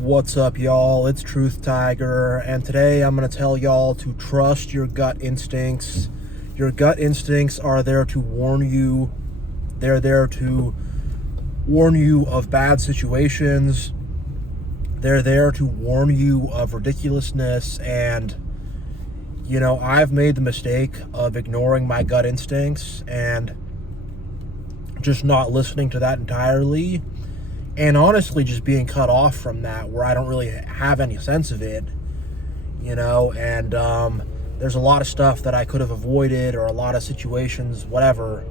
What's up, y'all? It's Truth Tiger, and today I'm going to tell y'all to trust your gut instincts. Your gut instincts are there to warn you. They're there to warn you of bad situations. They're there to warn you of ridiculousness. And, I've made the mistake of ignoring my gut instincts and just not listening to that entirely. And honestly, just being cut off from that where I don't really have any sense of it, and there's a lot of stuff that I could have avoided, or a lot of situations, whatever.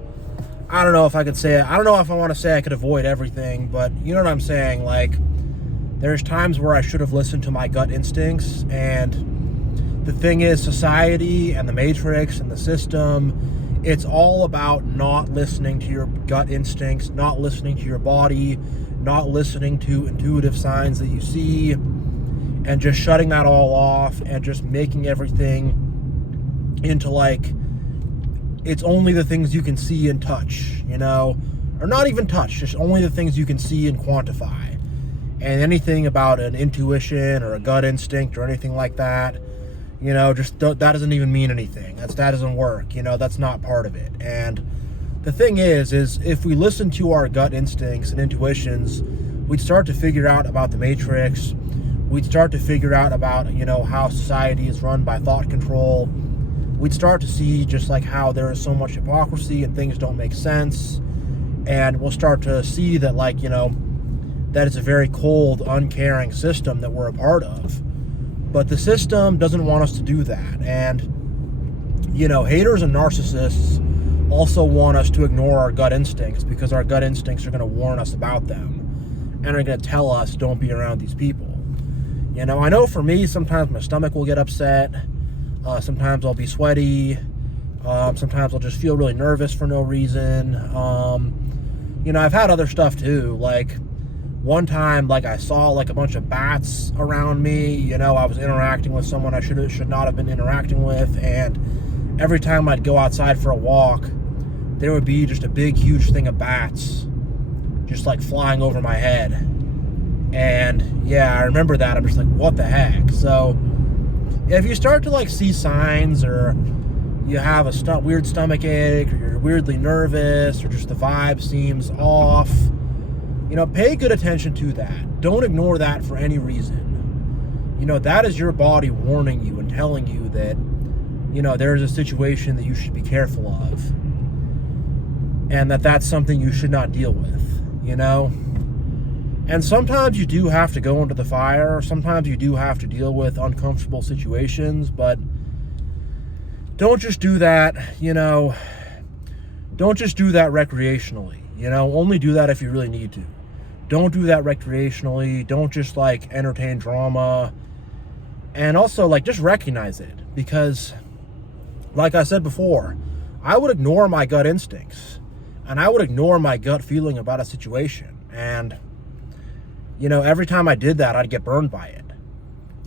I don't know if I could say it. I don't know if I want to say I could avoid everything, but you know what I'm saying? Like, there's times where I should have listened to my gut instincts, and the thing is, society and the Matrix and the system, it's all about not listening to your gut instincts, not listening to your body, not listening to intuitive signs that you see, and just shutting that all off and just making everything into like it's only the things you can see and touch, or not even touch, just only the things you can see and quantify. And anything about an intuition or a gut instinct or anything like that, that doesn't even mean anything. That doesn't work. That's not part of it. And the thing is if we listen to our gut instincts and intuitions, we'd start to figure out about the Matrix. We'd start to figure out about, how society is run by thought control. We'd start to see just like how there is so much hypocrisy and things don't make sense. And we'll start to see that that it's a very cold, uncaring system that we're a part of. But the system doesn't want us to do that. And, haters and narcissists also want us to ignore our gut instincts, because our gut instincts are going to warn us about them and are going to tell us don't be around these people. I know for me, sometimes my stomach will get upset. Sometimes I'll be sweaty. Sometimes I'll just feel really nervous for no reason. I've had other stuff too. Like one time, I saw a bunch of bats around me. I was interacting with someone I should not have been interacting with, and every time I'd go outside for a walk, there would be just a big, huge thing of bats just flying over my head. And yeah, I remember that. I'm just like, what the heck? So if you start to see signs, or you have a weird stomach ache, or you're weirdly nervous, or just the vibe seems off, pay good attention to that. Don't ignore that for any reason. That is your body warning you and telling you that there's a situation that you should be careful of, and that's something you should not deal with, And sometimes you do have to go into the fire. Sometimes you do have to deal with uncomfortable situations, but don't just do that, don't just do that recreationally, only do that if you really need to. Don't do that recreationally. Don't just entertain drama. And also just recognize it, because like I said before, I would ignore my gut instincts, and I would ignore my gut feeling about a situation. And, every time I did that, I'd get burned by it.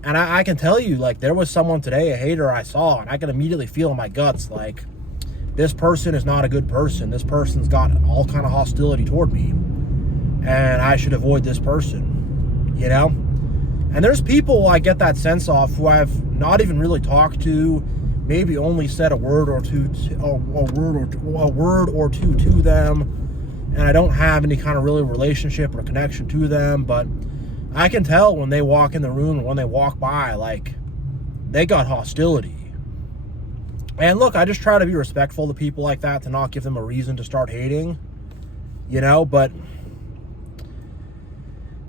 And I can tell you, there was someone today, a hater I saw, and I could immediately feel in my guts, this person is not a good person. This person's got all kind of hostility toward me, and I should avoid this person, And there's people I get that sense off who I've not even really talked to, maybe only said a word or two to them, and I don't have any kind of really relationship or connection to them, but I can tell when they walk in the room and when they walk by, they got hostility. And look, I just try to be respectful to people like that, to not give them a reason to start hating, but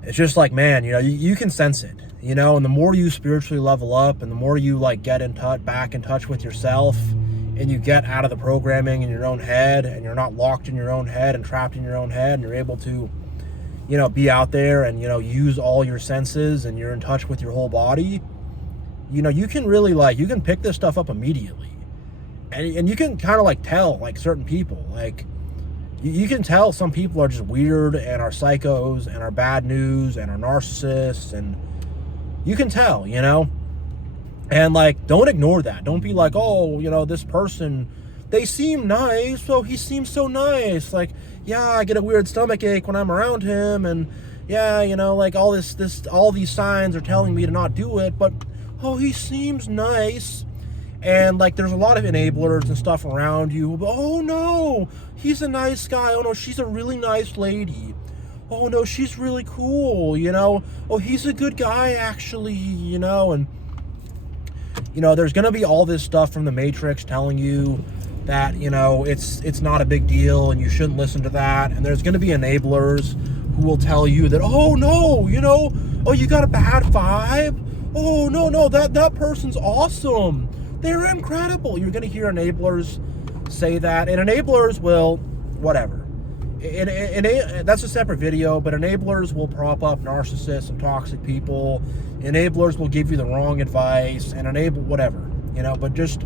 it's just man, you can sense it, and the more you spiritually level up, and the more you get back in touch with yourself, and you get out of the programming in your own head, and you're not locked in your own head and trapped in your own head, and you're able to, be out there and, use all your senses, and you're in touch with your whole body, you can really you can pick this stuff up immediately. And you can kind of tell certain people, you can tell some people are just weird and are psychos and are bad news and are narcissists, and you can tell, and don't ignore that. Don't be oh, this person, they seem nice, so he seems so nice. yeah, I get a weird stomach ache when I'm around him, and yeah, you know, like all these signs are telling me to not do it, but oh, he seems nice. And like there's a lot of enablers and stuff around you. Oh no, he's a nice guy. Oh no, she's a really nice lady. Oh no, she's really cool, you know. Oh, he's a good guy actually, you know. And you know, there's gonna be all this stuff from the Matrix telling you that, you know, it's not a big deal and you shouldn't listen to that. And there's gonna be enablers who will tell you that, oh no, you know, oh, you got a bad vibe. Oh no, that person's awesome. They're incredible. You're gonna hear enablers say that, and enablers will, whatever. That's a separate video, but enablers will prop up narcissists and toxic people. Enablers will give you the wrong advice and enable whatever, you know, but just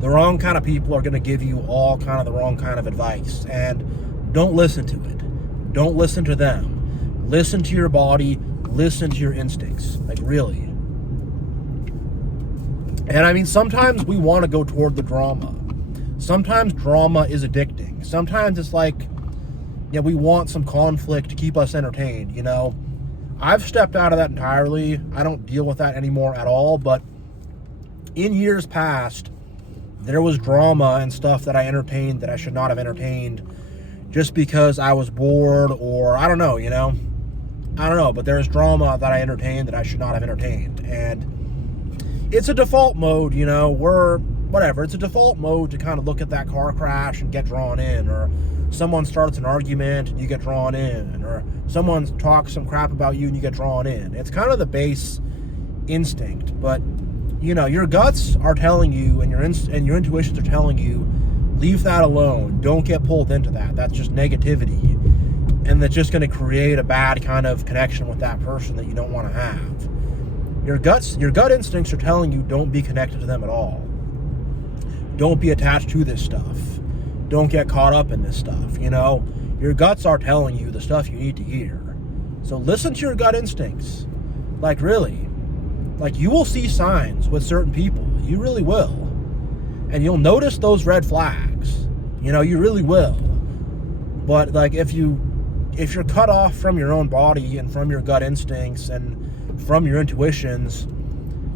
the wrong kind of people are going to give you all kind of the wrong kind of advice, and don't listen to it. Don't listen to them. Listen to your body, listen to your instincts, like really. And I mean, sometimes we want to go toward the drama. Sometimes drama is addicting. Sometimes it's like, yeah, we want some conflict to keep us entertained, you know. I've stepped out of that entirely. I don't deal with that anymore at all, but in years past, there was drama and stuff that I entertained that I should not have entertained just because I was bored, or I don't know, you know. I don't know, but there's drama that I entertained that I should not have entertained. And it's a default mode, you know, whatever, it's a default mode to kind of look at that car crash and get drawn in, or someone starts an argument and you get drawn in, or someone talks some crap about you and you get drawn in. It's kind of the base instinct, but you know, your guts are telling you, and your intuitions are telling you, leave that alone. Don't get pulled into that. That's just negativity, and that's just going to create a bad kind of connection with that person that you don't want to have. Your gut instincts are telling you, don't be connected to them at all. Don't be attached to this stuff. Don't get caught up in this stuff, you know. Your guts are telling you the stuff you need to hear. So listen to your gut instincts. Like really. Like you will see signs with certain people. You really will. And you'll notice those red flags. You know, you really will. But like if you're cut off from your own body and from your gut instincts and from your intuitions,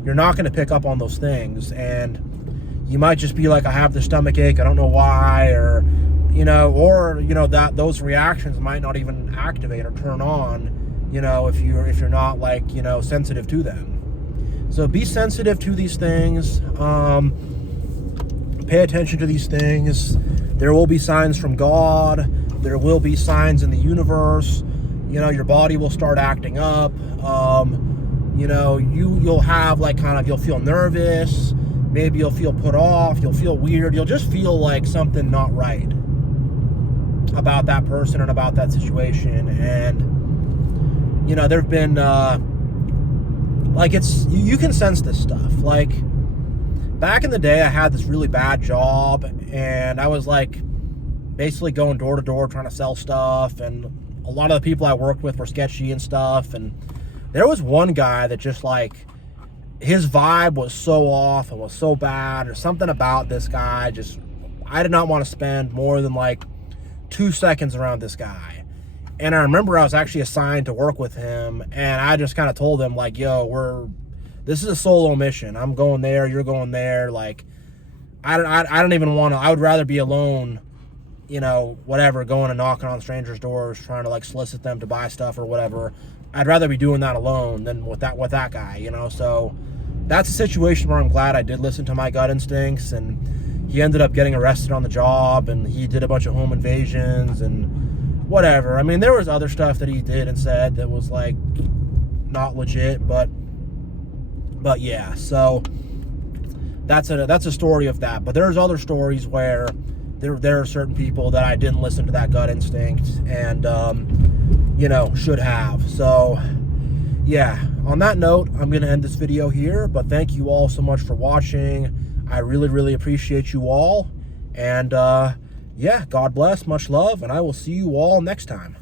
you're not going to pick up on those things, and you might just be like, I have the stomach ache, I don't know why, or you know, that those reactions might not even activate or turn on, you know, if you're not like, you know, sensitive to them. So be sensitive to these things. Pay attention to these things. There will be signs from God. There will be signs in the universe. You know, your body will start acting up. You know, you'll have like you'll feel nervous. Maybe you'll feel put off. You'll feel weird. You'll just feel like something not right about that person and about that situation. And, you know, there've been, you can sense this stuff. Like, back in the day, I had this really bad job, and I was like basically going door to door trying to sell stuff, and a lot of the people I worked with were sketchy and stuff. And there was one guy that just like, his vibe was so off and was so bad, or something about this guy. Just, I did not want to spend more than like 2 seconds around this guy. And I remember I was actually assigned to work with him, and I just kind of told him like, yo, this is a solo mission. I'm going there, you're going there. Like, I don't even want to, I would rather be alone, you know, whatever, going and knocking on strangers' doors, trying to like solicit them to buy stuff or whatever. I'd rather be doing that alone than with that guy, you know. So that's a situation where I'm glad I did listen to my gut instincts, and he ended up getting arrested on the job, and he did a bunch of home invasions and whatever. I mean, there was other stuff that he did and said that was like not legit, but yeah. So that's a story of that. But there's other stories where there are certain people that I didn't listen to that gut instinct, and you know, should have. So yeah, on that note, I'm gonna end this video here, but thank you all so much for watching. I really appreciate you all, and yeah, God bless, much love, and I will see you all next time.